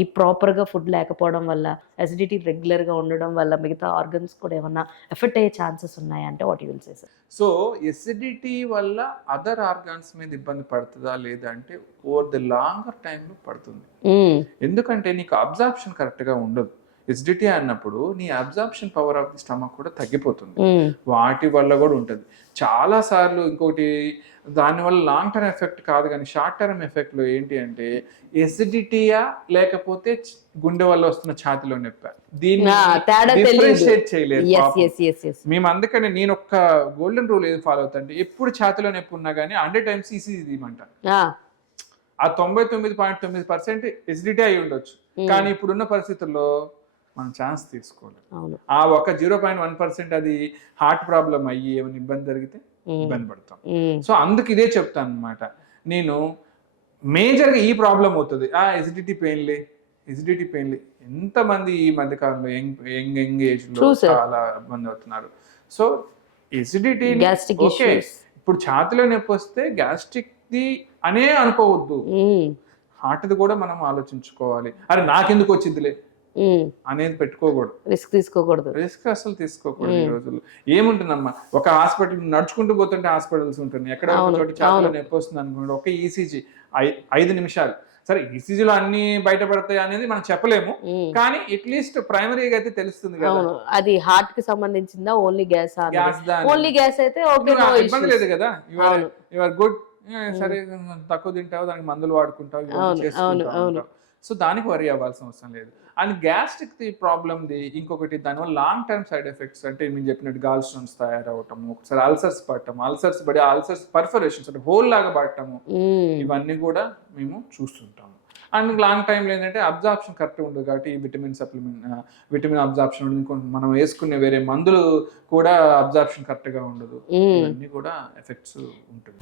ఈ ప్రాపర్గా ఫుడ్ లేకపోవడం వల్ల, అసిడిటీ రెగ్యులర్గా ఉండడం వల్ల మిగతా ఆర్గన్స్ కూడా ఏమన్నా ఎఫెక్ట్ అయ్యే ఛాన్సెస్ ఉన్నాయంటే what you will say sir? So acidity వల్ల అదర్ ఆర్గాన్స్ మీద ఇబ్బంది పడుతుందా లేదా అంటే ఓవర్ ద లాంగర్ టైంలో పడుతుంది. ఎందుకంటే నీకు అబ్జార్ప్షన్ కరెక్ట్గా ఉండదు. ఎసిడిటీ అన్నప్పుడు నీ absorption power of the stomach కూడా తగ్గిపోతుంది. వాటి వల్ల కూడా ఉంటుంది. చాలా సార్లు ఇంకోటి దానివల్ల లాంగ్ టర్మ్ ఎఫెక్ట్ కాదు కానీ షార్ట్ టర్మ్ ఎఫెక్ట్లో ఏంటి అంటే ఎసిడిటీయా లేకపోతే గుండె వల్ల వస్తున్న ఛాతిలో నొప్పి, దీన్ని డిఫరెన్షియేట్ చేయలేదు మేము. అందుకని నేను ఒక్క గోల్డెన్ రూల్ ఏది ఫాలో అవుతా అంటే ఎప్పుడు ఛాతిలో నొప్పి ఉన్నా కానీ 100 times ఈసీజీ తీయమంట. ఆ 99.9% ఎసిడిటీ అయి ఉండొచ్చు, కానీ ఇప్పుడున్న పరిస్థితుల్లో మనం ఛాన్స్ తీసుకోవాలి. ఆ ఒక 0.1% అది హార్ట్ ప్రాబ్లం అయ్యి ఏమైనా ఇబ్బంది జరిగితే ఇబ్బంది పడతాం. సో అందుకు ఇదే చెప్తాను అనమాట. నేను మేజర్గా ఈ ప్రాబ్లం అవుతుంది ఎసిడిటీ పెయిన్లే. ఎంతమంది ఈ మధ్యకాలంలో యంగ్ ఏజ్ లో చాలా ఇబ్బంది అవుతున్నారు. సో ఎసిడిటీ ఓకే, ఇప్పుడు ఛాతిలో నొప్పి వస్తే గ్యాస్ట్రిక్ ది అనే అనుకోవద్దు, హార్ట్ది కూడా మనం ఆలోచించుకోవాలి. అరే నాకెందుకు వచ్చిందిలే అనేది పెట్టుకోకూడదు, రిస్క్ అసలు తీసుకోకూడదు. ఈ రోజుల్లో ఏముంటుందమ్మా, ఒక హాస్పిటల్ నడుచుకుంటూ పోతుంటే హాస్పిటల్స్ ఉంటుంది, ఎక్కడ ఒక చోట ఛాతిలో నొప్పి వస్తుంది అనుకోండి, ఒక ఈసీజీ 5 నిమిషాలు. సరే ఈసీజీలో అన్ని బయటపడతాయి అనేది మనం చెప్పలేము, కానీ అట్లీస్ట్ ప్రైమరీగా అయితే తెలుస్తుంది కదా అది హార్ట్ కి సంబంధించిందా ఓన్లీ గ్యాస్. ఓన్లీ గ్యాస్ అయితే ఇబ్బంది లేదు కదా, యువర్ గుడ్, సరే తక్కువ తింటావు, దానికి మందులు వాడుకుంటావు, సో దానికి వరి అవ్వాల్సిన అవసరం లేదు. అండ్ గ్యాస్ట్రిక్ ది ప్రాబ్లమ్ది ఇంకొకటి, దానివల్ల లాంగ్ టర్మ్ సైడ్ ఎఫెక్ట్స్ అంటే నేను చెప్పినట్టు గాల్ స్టోన్స్ తయారవటము, ఒకసారి అల్సర్స్ పడటము, అల్సర్స్ పడి అల్సర్స్ పర్ఫరేషన్స్ అంటే హోల్ లాగా పడటము, ఇవన్నీ కూడా మేము చూస్తుంటాము. అండ్ లాంగ్ టైంలో ఏంటంటే అబ్జార్ప్షన్ కరెక్ట్ ఉండదు కాబట్టి విటమిన్ అబ్జార్ప్షన్ ఉండదు, మనం వేసుకునే వేరే మందులు కూడా అబ్జార్ప్షన్ కరెక్ట్గా ఉండదు, ఇవన్నీ కూడా ఎఫెక్ట్స్ ఉంటుంది.